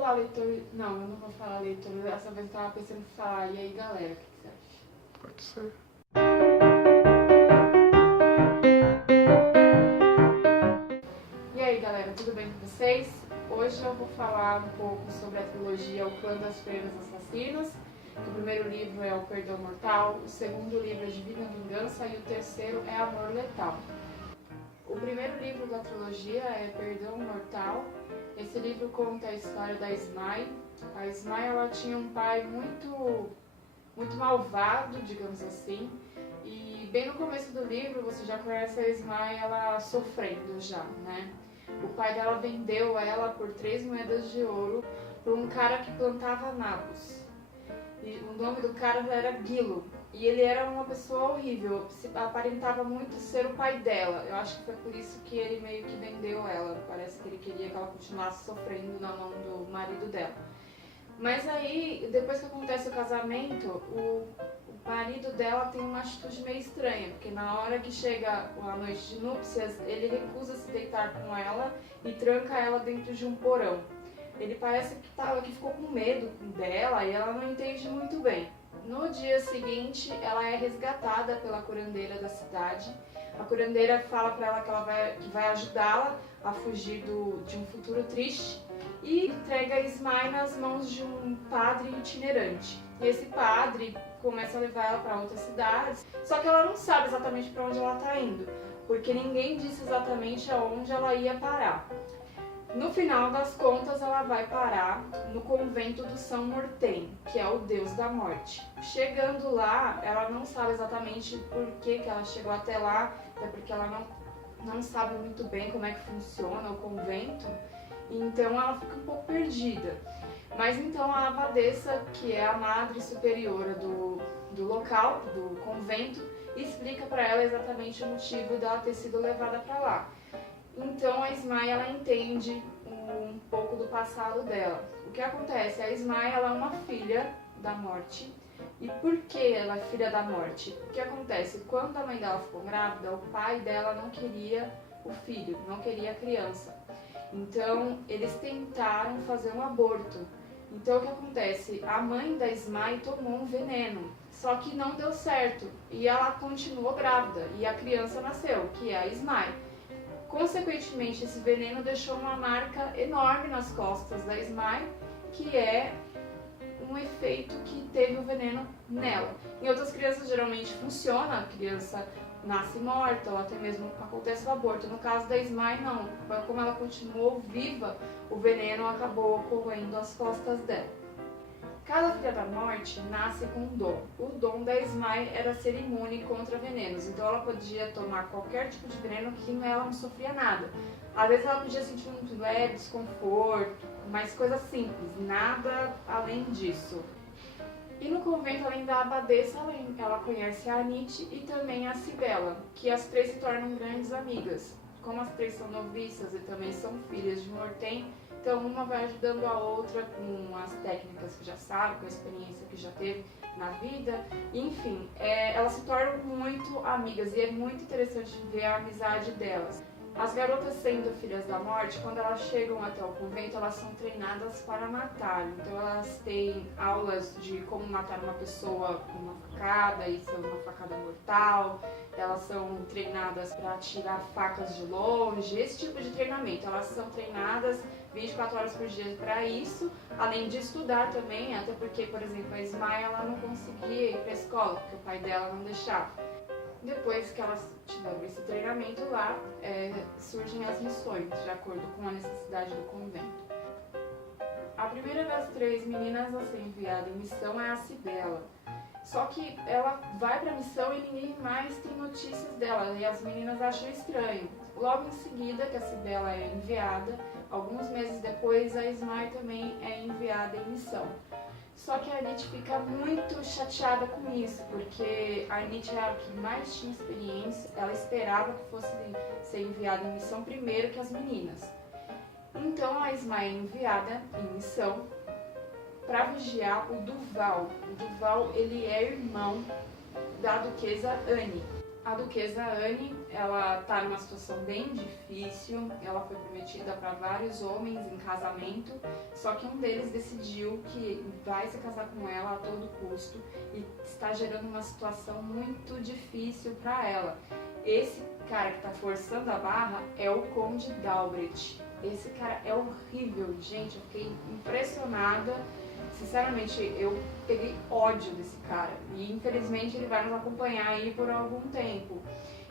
Olá, leitor. Não, eu não vou falar leitor. Dessa vez eu tava pensando em falar. E aí, galera, o que você acha? Pode ser. E aí, galera, tudo bem com vocês? Hoje eu vou falar um pouco sobre a trilogia O Clã das Freiras Assassinas. O primeiro livro é O Perdão Mortal, o segundo livro é Divina Vingança e o terceiro é Amor Letal. O primeiro livro da trilogia é Perdão Mortal. Esse livro conta a história da Esmai. A Esmai, ela tinha um pai muito malvado, digamos assim. E bem no começo do livro você já conhece a Esmai, ela sofrendo já, né? O pai dela vendeu ela por 3 moedas de ouro para um cara que plantava nabos. E o nome do cara era Guilo. E ele era uma pessoa horrível, aparentava muito ser o pai dela. Eu acho que foi por isso que ele meio que vendeu ela. Parece que ele queria que ela continuasse sofrendo na mão do marido dela. Mas aí, depois que acontece o casamento, o marido dela tem uma atitude meio estranha, porque na hora que chega a noite de núpcias, ele recusa se deitar com ela e tranca ela dentro de um porão. Ele parece que ficou com medo dela e ela não entende muito bem. No dia seguinte, ela é resgatada pela curandeira da cidade. A curandeira fala para ela que vai ajudá-la a fugir de um futuro triste e entrega a Esmai nas mãos de um padre itinerante. E esse padre começa a levar ela para outras cidades, só que ela não sabe exatamente para onde ela está indo, porque ninguém disse exatamente aonde ela ia parar. No final das contas, ela vai parar no convento do São Morten, que é o deus da morte. Chegando lá, ela não sabe exatamente por que ela chegou até lá, até porque ela não sabe muito bem como é que funciona o convento, então ela fica um pouco perdida. Mas então a abadesa, que é a madre superiora do local, do convento, explica para ela exatamente o motivo dela ter sido levada para lá. Então a Esmai, ela entende um pouco do passado dela. O que acontece? A Esmai, ela é uma filha da morte. E por que ela é filha da morte? O que acontece? Quando a mãe dela ficou grávida, o pai dela não queria o filho, não queria a criança. Então eles tentaram fazer um aborto. Então o que acontece? A mãe da Esmai tomou um veneno, só que não deu certo. E ela continuou grávida e a criança nasceu, que é a Esmai. Consequentemente, esse veneno deixou uma marca enorme nas costas da Esmai, que é um efeito que teve o veneno nela. Em outras crianças geralmente funciona, a criança nasce morta ou até mesmo acontece o aborto. No caso da Esmai não, como ela continuou viva, o veneno acabou corroendo as costas dela. Cada filha da morte nasce com um dom. O dom da Esmai era ser imune contra venenos, então ela podia tomar qualquer tipo de veneno que ela não sofria nada. Às vezes ela podia sentir um leve desconforto, mas coisas simples, nada além disso. E no convento, além da abadesa, ela conhece a Anite e também a Cibela, que as três se tornam grandes amigas. Como as três são noviças e também são filhas de Morten, então uma vai ajudando a outra com as técnicas que já sabe, com a experiência que já teve na vida. Enfim, elas se tornam muito amigas e é muito interessante ver a amizade delas. As garotas, sendo filhas da morte, quando elas chegam até o convento, elas são treinadas para matar. Então elas têm aulas de como matar uma pessoa com uma facada, isso é uma facada mortal. Elas são treinadas para atirar facas de longe, esse tipo de treinamento. Elas são treinadas 24 horas por dia para isso, além de estudar também, até porque, por exemplo, a Esmai, ela não conseguia ir para a escola, porque o pai dela não deixava. Depois que elas tiveram esse treinamento lá, surgem as missões, de acordo com a necessidade do convento. A primeira das três meninas a ser enviada em missão é a Cibela. Só que ela vai para a missão e ninguém mais tem notícias dela, e as meninas acham estranho. Logo em seguida que a Cibela é enviada, alguns meses depois a Esmai também é enviada em missão. Só que a Anite fica muito chateada com isso, porque a Anite era a que mais tinha experiência, ela esperava que fosse ser enviada em missão primeiro que as meninas. Então a Esmai é enviada em missão para vigiar o Duval. O Duval, ele é irmão da duquesa Anne. A duquesa Anne, ela tá numa situação bem difícil, ela foi prometida para vários homens em casamento, só que um deles decidiu que vai se casar com ela a todo custo e está gerando uma situação muito difícil para ela. Esse cara que tá forçando a barra é o Conde Dalbret. Esse cara é horrível, gente, eu fiquei impressionada. Sinceramente, eu peguei ódio desse cara e infelizmente ele vai nos acompanhar aí por algum tempo.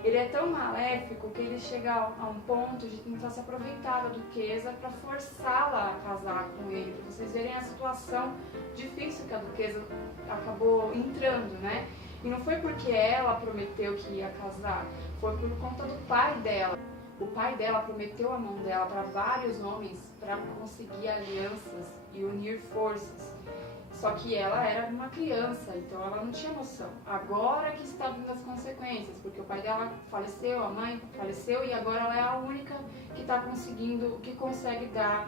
Ele é tão maléfico que ele chega a um ponto de tentar se aproveitar da duquesa para forçá-la a casar com ele, para vocês verem a situação difícil que a duquesa acabou entrando, né? E não foi porque ela prometeu que ia casar, foi por conta do pai dela. O pai dela prometeu a mão dela para vários homens para conseguir alianças e unir forças. Só que ela era uma criança, então ela não tinha noção. Agora que está vindo as consequências, porque o pai dela faleceu, a mãe faleceu e agora ela é a única que está conseguindo, que consegue dar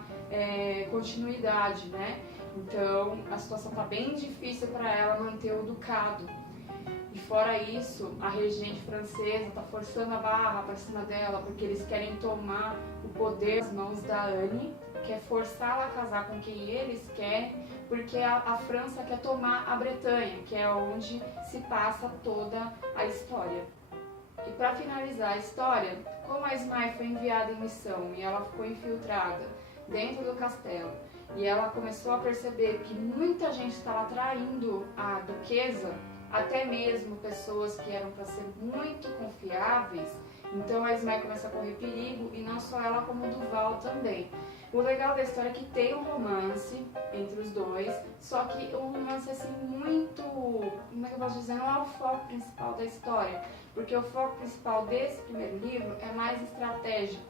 continuidade, né? Então a situação está bem difícil para ela manter o ducado. E fora isso, a regente francesa está forçando a barra para cima dela, porque eles querem tomar o poder das mãos da Anne, quer forçá-la a casar com quem eles querem, porque a França quer tomar a Bretanha, que é onde se passa toda a história. E para finalizar a história, como a Esmai foi enviada em missão e ela ficou infiltrada dentro do castelo, e ela começou a perceber que muita gente estava traindo a duquesa, até mesmo pessoas que eram para ser muito confiáveis, então a Esmai começa a correr perigo, e não só ela como o Duval também. O legal da história é que tem um romance entre os dois, só que um romance assim muito, como é que eu posso dizer, não é o foco principal da história, porque o foco principal desse primeiro livro é mais estratégico.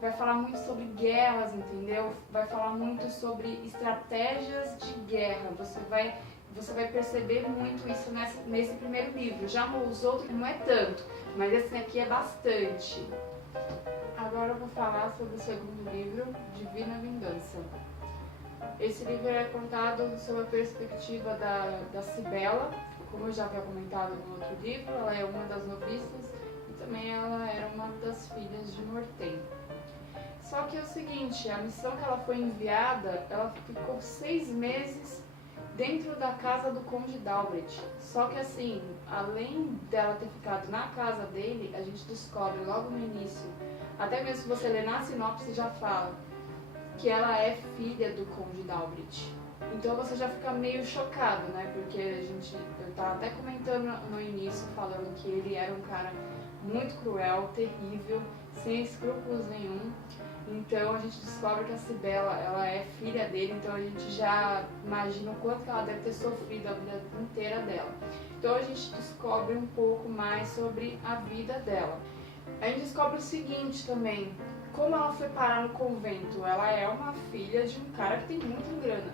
Vai falar muito sobre guerras, entendeu? Vai falar muito sobre estratégias de guerra. Você vai perceber muito isso nesse primeiro livro. Já nos outros não é tanto, mas esse aqui é bastante. Agora eu vou falar sobre o segundo livro, Divina Vingança. Esse livro é contado sob a perspectiva da Cibela. Como eu já havia comentado no outro livro, ela é uma das noviças e também ela era uma das filhas de Mortem. Só que é o seguinte, a missão que ela foi enviada, ela ficou 6 meses dentro da casa do Conde Dalbret. Só que assim, além dela ter ficado na casa dele, a gente descobre logo no início, até mesmo se você ler na sinopse já fala, que ela é filha do Conde Dalbret. Então você já fica meio chocado, né? Porque eu tava até comentando no início, falando que ele era um cara muito cruel, terrível, sem escrúpulos nenhum. Então a gente descobre que a Cibela, ela é filha dele, então a gente já imagina o quanto que ela deve ter sofrido a vida inteira dela. Então a gente descobre um pouco mais sobre a vida dela. A gente descobre o seguinte também, como ela foi parar no convento. Ela é uma filha de um cara que tem muita grana.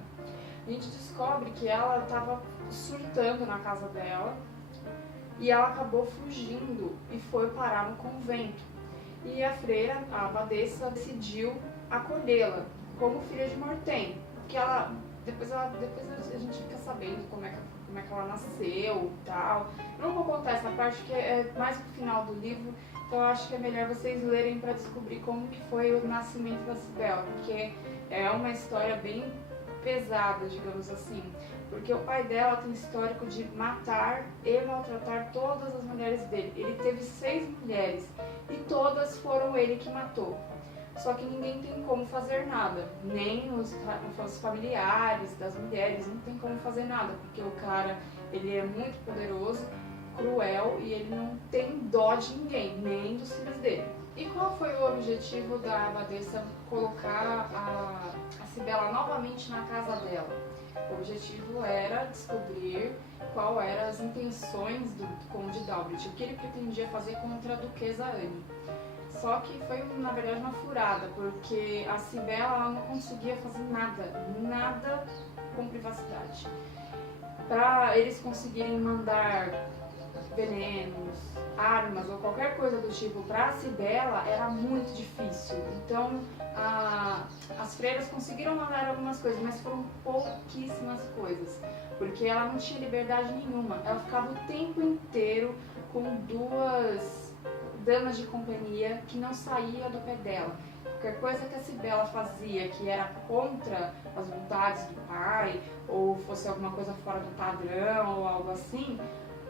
A gente descobre que ela estava surtando na casa dela e ela acabou fugindo e foi parar no convento. E a freira, a abadesa, decidiu acolhê-la como filha de Mortem, que depois a gente fica sabendo como é que ela nasceu e tal. Eu não vou contar essa parte, que é mais pro final do livro, então eu acho que é melhor vocês lerem para descobrir como que foi o nascimento da Cibela, porque é uma história bem pesada, digamos assim, porque o pai dela tem histórico de matar e maltratar todas as mulheres dele. Ele teve 6 mulheres e todas foram ele que matou. Só que ninguém tem como fazer nada, nem os familiares das mulheres, não tem como fazer nada, porque o cara, ele é muito poderoso, cruel, e ele não tem dó de ninguém, nem dos filhos dele. E qual foi o objetivo da abadesa colocar a Cibela novamente na casa dela? O objetivo era descobrir qual eram as intenções do Conde Dalbret, o que ele pretendia fazer contra a duquesa Anne. Só que foi, na verdade, uma furada, porque a Cibela, ela não conseguia fazer nada com privacidade. Para eles conseguirem mandar venenos, armas ou qualquer coisa do tipo para a Cibela era muito difícil. Então as freiras conseguiram mandar algumas coisas, mas foram pouquíssimas coisas, porque ela não tinha liberdade nenhuma. Ela ficava o tempo inteiro com 2 damas de companhia que não saía do pé dela. Qualquer coisa que a Cibela fazia que era contra as vontades do pai, ou fosse alguma coisa fora do padrão, ou algo assim,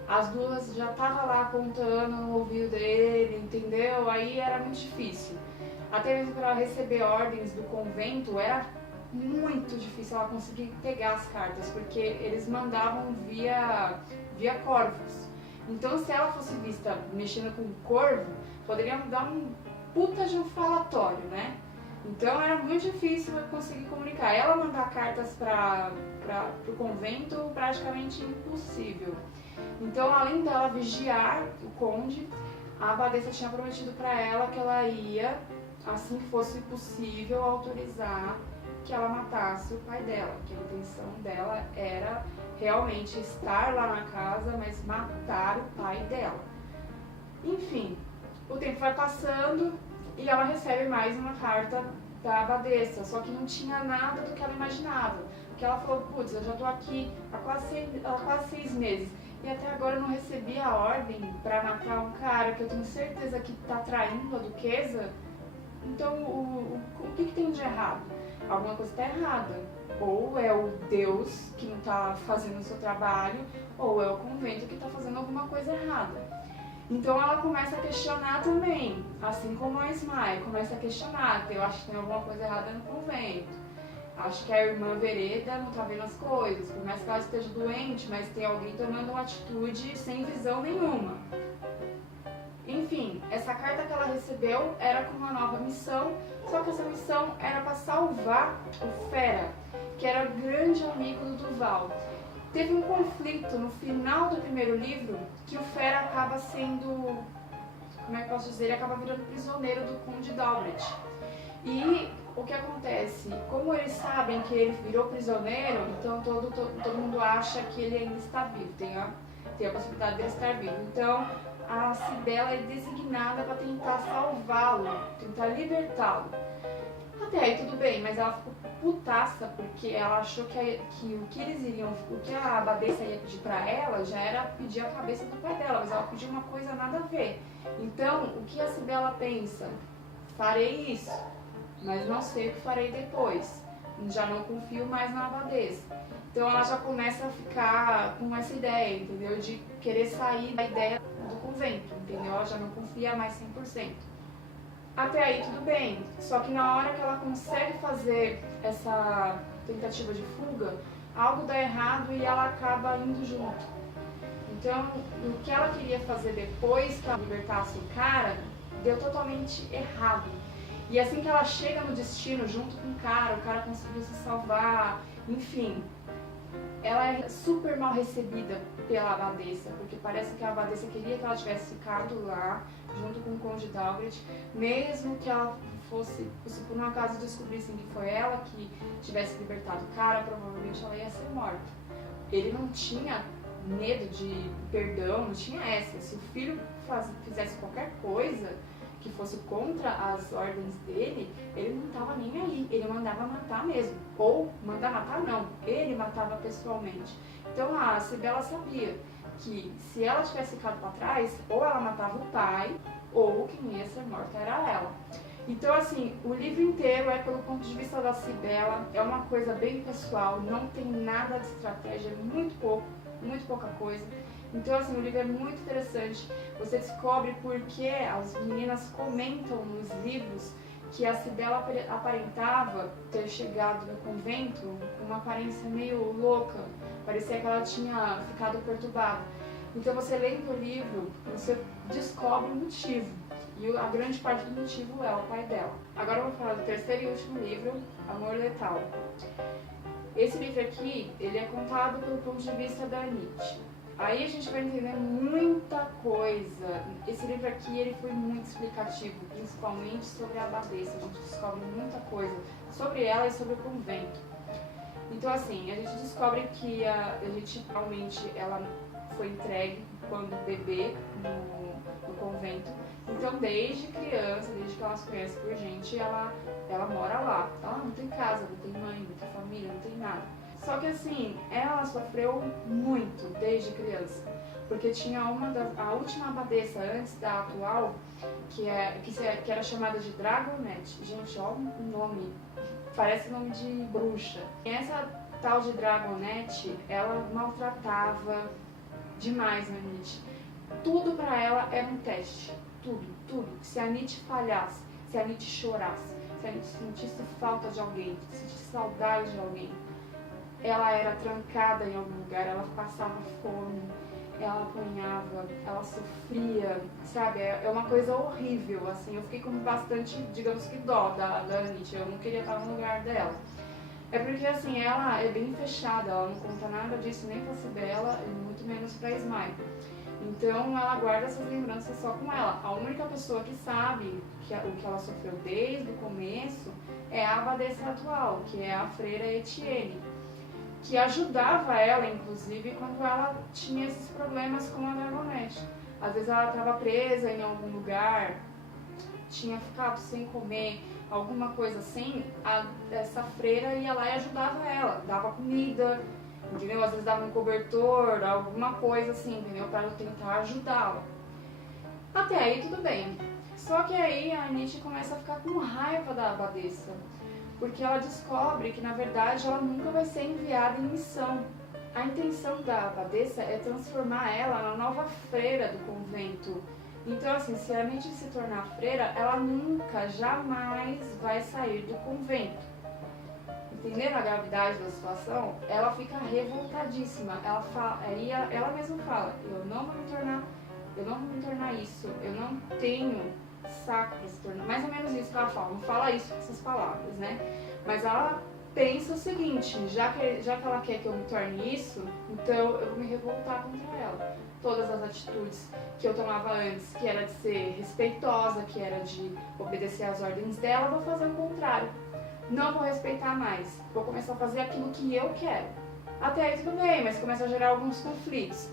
as 2 já estavam lá contando no ouvido dele, entendeu? Aí era muito difícil. Até mesmo para ela receber ordens do convento, era muito difícil ela conseguir pegar as cartas, porque eles mandavam via corvos. Então, se ela fosse vista mexendo com um corvo, poderia dar um puta de um falatório, né? Então, era muito difícil conseguir comunicar. Ela mandar cartas para o convento, praticamente impossível. Então, além dela vigiar o conde, a abadesa tinha prometido para ela que ela ia, assim que fosse possível, autorizar que ela matasse o pai dela, que a intenção dela era realmente estar lá na casa, mas matar o pai dela. Enfim, o tempo vai passando e ela recebe mais uma carta da abadesa, só que não tinha nada do que ela imaginava. Porque ela falou, putz, eu já tô aqui há quase 6 meses e até agora eu não recebi a ordem para matar um cara que eu tenho certeza que tá traindo a duquesa. Então, o que tem de errado? Alguma coisa está errada. Ou é o Deus que não está fazendo o seu trabalho, ou é o convento que está fazendo alguma coisa errada. Então ela começa a questionar também, assim como a Ismael começa a questionar, eu acho que tem alguma coisa errada no convento. Acho que a irmã Vereda não está vendo as coisas, por mais que ela esteja doente, mas tem alguém tomando uma atitude sem visão nenhuma. Enfim, essa carta que ela recebeu era com uma nova missão, só que essa missão era para salvar o Fera, que era grande amigo do Duval. Teve um conflito no final do primeiro livro que o Fera acaba sendo, como é que eu posso dizer, ele acaba virando prisioneiro do Conde Dalbret. E o que acontece? Como eles sabem que ele virou prisioneiro, então todo mundo acha que ele ainda está vivo, tem a possibilidade de ele estar vivo. Então a Cibela é designada para tentar salvá-lo, tentar libertá-lo. Até aí tudo bem, mas ela ficou putaça porque ela achou que o que a abadesa ia pedir para ela já era pedir a cabeça do pai dela, mas ela pediu uma coisa nada a ver. Então, o que a Cibela pensa? Farei isso, mas não sei o que farei depois. Já não confio mais na abadesa. Então ela já começa a ficar com essa ideia, entendeu? De querer sair da ideia do convento, entendeu? Ela já não confia mais 100%. Até aí tudo bem, só que na hora que ela consegue fazer essa tentativa de fuga, algo dá errado e ela acaba indo junto. Então, o que ela queria fazer depois que ela libertasse o cara, deu totalmente errado. E assim que ela chega no destino junto com o cara conseguiu se salvar, enfim. Ela é super mal recebida pela abadesa, porque parece que a abadesa queria que ela tivesse ficado lá, junto com o Conde Dalbret, mesmo que ela fosse, se por um acaso descobrissem que foi ela que tivesse libertado o cara, provavelmente ela ia ser morta. Ele não tinha medo de perdão, não tinha essa. Se o filho fizesse qualquer coisa que fosse contra as ordens dele, ele não estava nem aí, ele mandava matar mesmo. Ou, mandar matar não, ele matava pessoalmente. Então a Cibela sabia que se ela tivesse ficado para trás, ou ela matava o pai, ou quem ia ser morta era ela. Então assim, o livro inteiro é pelo ponto de vista da Cibela, é uma coisa bem pessoal, não tem nada de estratégia, muito pouca coisa. Então assim, o livro é muito interessante, você descobre porque as meninas comentam nos livros que a Cibela aparentava ter chegado no convento com uma aparência meio louca, parecia que ela tinha ficado perturbada. Então você lendo o livro, você descobre o motivo, e a grande parte do motivo é o pai dela. Agora eu vou falar do terceiro e último livro, Amor Letal. Esse livro aqui, ele é contado pelo ponto de vista da Nietzsche. Aí a gente vai entender muita coisa. Esse livro aqui ele foi muito explicativo, principalmente sobre a abadesa. A gente descobre muita coisa sobre ela e sobre o convento. Então assim, a gente descobre que a gente realmente ela foi entregue quando bebê no convento. Então desde criança, desde que ela se conhece por gente, ela mora lá. Ela não tem casa, não tem mãe, não tem família, não tem nada. Só que assim, ela sofreu muito desde criança. porque tinha a última abadesa antes da atual, que era chamada de Dragonette. Gente, olha o nome, parece nome de bruxa. E essa tal de Dragonette, ela maltratava demais a Nietzsche. Tudo pra ela era um teste, tudo. Se a Nietzsche falhasse, se a Nietzsche chorasse, se a Nietzsche sentisse falta de alguém, sentisse saudade de alguém, ela era trancada em algum lugar, ela passava fome, ela apanhava, ela sofria, sabe? É uma coisa horrível, assim. Eu fiquei com bastante, digamos que dó da Nietzsche, eu não queria estar no lugar dela. É porque, assim, ela é bem fechada, ela não conta nada disso nem pra Sibela e muito menos pra Smile. Então, ela guarda essas lembranças só com ela. A única pessoa que sabe o que ela sofreu desde o começo é a abadesa atual, que é a freira Etienne, que ajudava ela, inclusive, quando ela tinha esses problemas com a Dragonette. Às vezes ela estava presa em algum lugar, tinha ficado sem comer, alguma coisa assim, essa freira ia lá e ajudava ela, dava comida, entendeu? Às vezes dava um cobertor, alguma coisa assim, entendeu? Para tentar ajudá-la. Até aí tudo bem. Só que aí a Nietzsche começa a ficar com raiva da abadesa, porque ela descobre que, na verdade, ela nunca vai ser enviada em missão. A intenção da abadesa é transformar ela na nova freira do convento. Então, assim, se a Nietzsche se tornar freira, ela nunca, jamais vai sair do convento. Entendendo a gravidade da situação, ela fica revoltadíssima. Ela mesma fala, eu não vou me tornar isso, eu não tenho saco pra se tornar. Mais ou menos isso que ela fala, não fala isso com essas palavras, né? Mas ela pensa o seguinte, já que ela quer que eu me torne isso, então eu vou me revoltar contra ela. Todas as atitudes que eu tomava antes, que era de ser respeitosa, que era de obedecer às ordens dela, eu vou fazer o contrário. Não vou respeitar mais, vou começar a fazer aquilo que eu quero. Até aí tudo bem, mas começa a gerar alguns conflitos.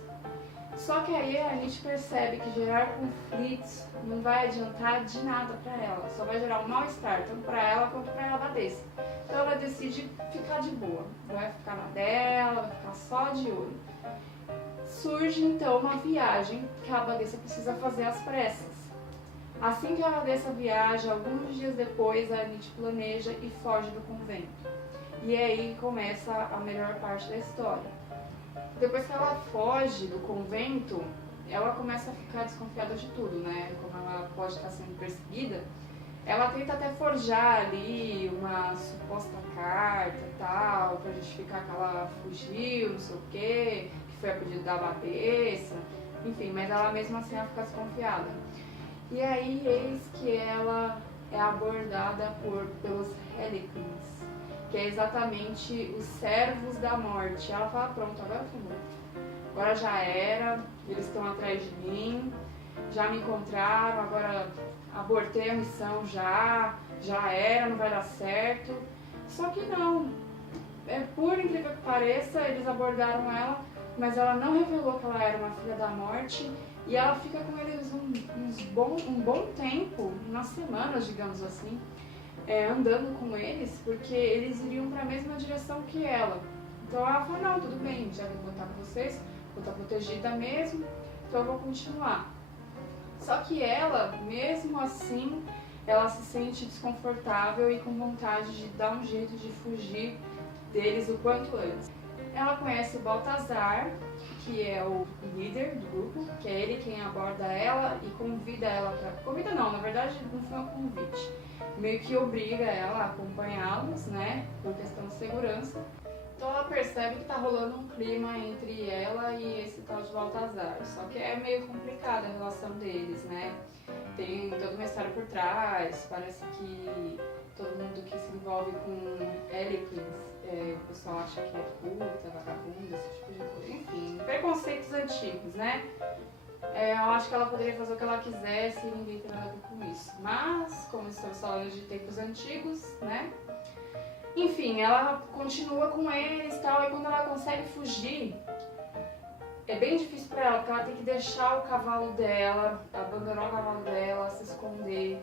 Só que aí a gente percebe que gerar conflitos não vai adiantar de nada para ela, só vai gerar um mal-estar, tanto para ela quanto para a abadesa. Então ela decide ficar de boa, vai ficar na dela, vai ficar só de olho. Surge então uma viagem que a abadesa precisa fazer às pressas. Assim que a abadesa viaja, alguns dias depois a Nietzsche planeja e foge do convento. E aí começa a melhor parte da história. Depois que ela foge do convento, ela começa a ficar desconfiada de tudo, né? Como ela pode estar sendo perseguida, ela tenta até forjar ali uma suposta carta e tal, pra justificar que ela fugiu, não sei o quê, que foi a pedido da abadesa, enfim, mas ela mesmo assim ela fica desconfiada. E aí, eis que ela é abordada pelos Harlequins, que é exatamente os servos da morte. Ela fala, pronto, agora eu tô morta. Agora já era, eles estão atrás de mim, já me encontraram, agora abortei a missão já era, não vai dar certo. Só que não, por incrível que pareça, eles abordaram ela, mas ela não revelou que ela era uma filha da morte. E ela fica com eles um bom tempo, umas semanas, digamos assim, andando com eles, porque eles iriam para a mesma direção que ela. Então ela falou, não, tudo bem, já vou contar com vocês, vou estar protegida mesmo, então eu vou continuar. Só que ela, mesmo assim, ela se sente desconfortável e com vontade de dar um jeito de fugir deles o quanto antes. Ela conhece o Baltazar, que é o líder do grupo, que é ele quem aborda ela e convida ela para... Convida não, na verdade não foi um convite. Meio que obriga ela a acompanhá-los, né, por questão de segurança. Então ela percebe que tá rolando um clima entre ela e esse tal de Baltazar. Só que é meio complicada a relação deles, né? Tem toda uma história por trás, parece que todo mundo que se envolve com Harlequins, o pessoal acha que é puta, vagabunda, esse tipo de coisa. Enfim, preconceitos antigos, né? Eu acho que ela poderia fazer o que ela quisesse e ninguém tem nada a ver com isso. Mas, como estamos falando de tempos antigos, né? Enfim, ela continua com eles e tal, e quando ela consegue fugir, é bem difícil pra ela, porque ela tem que deixar o cavalo dela, abandonar o cavalo dela, se esconder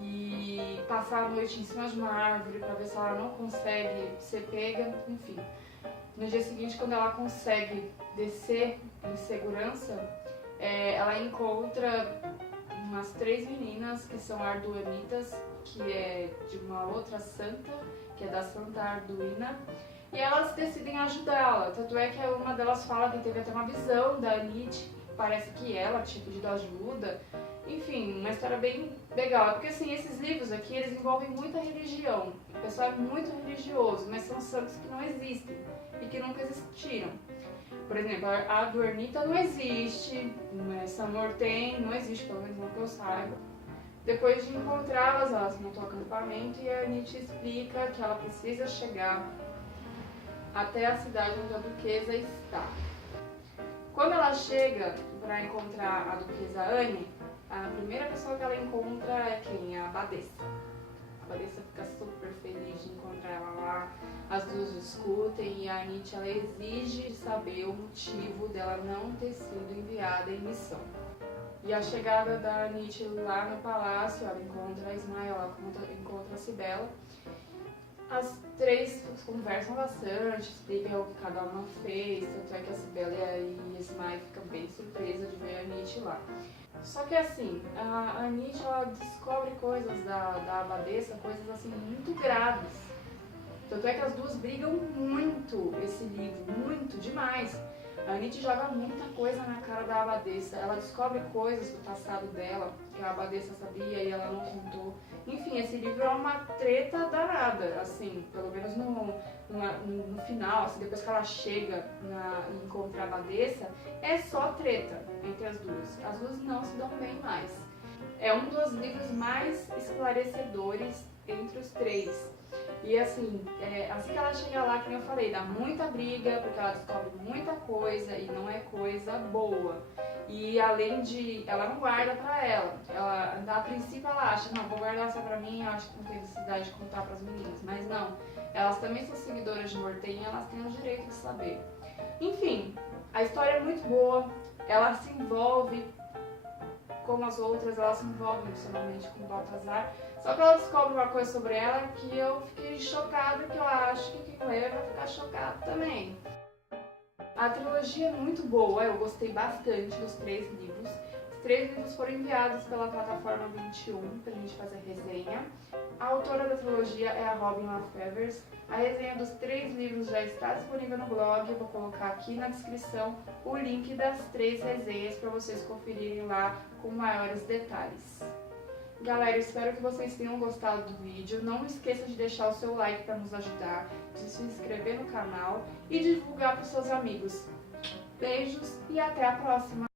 e passar a noite em cima de uma árvore pra ver se ela não consegue ser pega, enfim. No dia seguinte, quando ela consegue descer em segurança, ela encontra umas 3 meninas que são arduanitas, que é de uma outra santa, que é da Santa Arduina, e elas decidem ajudá-la. Tanto é que uma delas fala que teve até uma visão da Anit, parece que ela tinha pedido ajuda. Enfim, uma história bem legal, porque assim, esses livros aqui, eles envolvem muita religião. O pessoal é muito religioso, mas são santos que não existem e que nunca existiram. Por exemplo, a Arduanita não existe, São Morten não existe, pelo menos não que eu saiba. Depois de encontrá-las, elas montam o acampamento e a Anit explica que ela precisa chegar até a cidade onde a duquesa está. Quando ela chega para encontrar a duquesa Anne, a primeira pessoa que ela encontra é quem? A abadesa. A abadesa fica super feliz de encontrar ela lá, as duas discutem e a Anit ela exige saber o motivo dela não ter sido enviada em missão. E a chegada da Anit lá no palácio, ela encontra a Ismael, ela encontra a Sibela. As 3 conversam bastante, explicam o que cada uma fez, tanto é que a Sibela e a Ismael ficam bem surpresas de ver a Anit lá. Só que assim, a Anit ela descobre coisas da abadesa, coisas assim muito graves. Tanto é que as duas brigam muito esse livro, muito, demais. A Anit joga muita coisa na cara da abadesa, ela descobre coisas do passado dela, que a abadesa sabia e ela não contou. Enfim, esse livro é uma treta danada, assim, pelo menos no final, assim, depois que ela chega e encontra a abadesa, é só treta entre as duas. As duas não se dão bem mais. É um dos livros mais esclarecedores entre os 3. E assim, assim que ela chega lá, como eu falei, dá muita briga, porque ela descobre muita coisa e não é coisa boa. E além de, ela não guarda pra ela. A princípio ela acha, não, vou guardar só pra mim, eu acho que não tem necessidade de contar pras meninas. Mas não, elas também são seguidoras de Morten e elas têm o direito de saber. Enfim, a história é muito boa, ela se envolve como as outras, ela se envolve emocionalmente com o Baltazar. Só que ela descobre uma coisa sobre ela que eu fiquei chocada, que eu acho que quem lê vai ficar chocado também. A trilogia é muito boa, eu gostei bastante dos 3 livros. Os 3 livros foram enviados pela plataforma 21 pra gente fazer resenha. A autora da trilogia é a Robin LaFevers. A resenha dos 3 livros já está disponível no blog, eu vou colocar aqui na descrição o link das 3 resenhas para vocês conferirem lá com maiores detalhes. Galera, espero que vocês tenham gostado do vídeo. Não esqueça de deixar o seu like para nos ajudar, de se inscrever no canal e divulgar para os seus amigos. Beijos e até a próxima!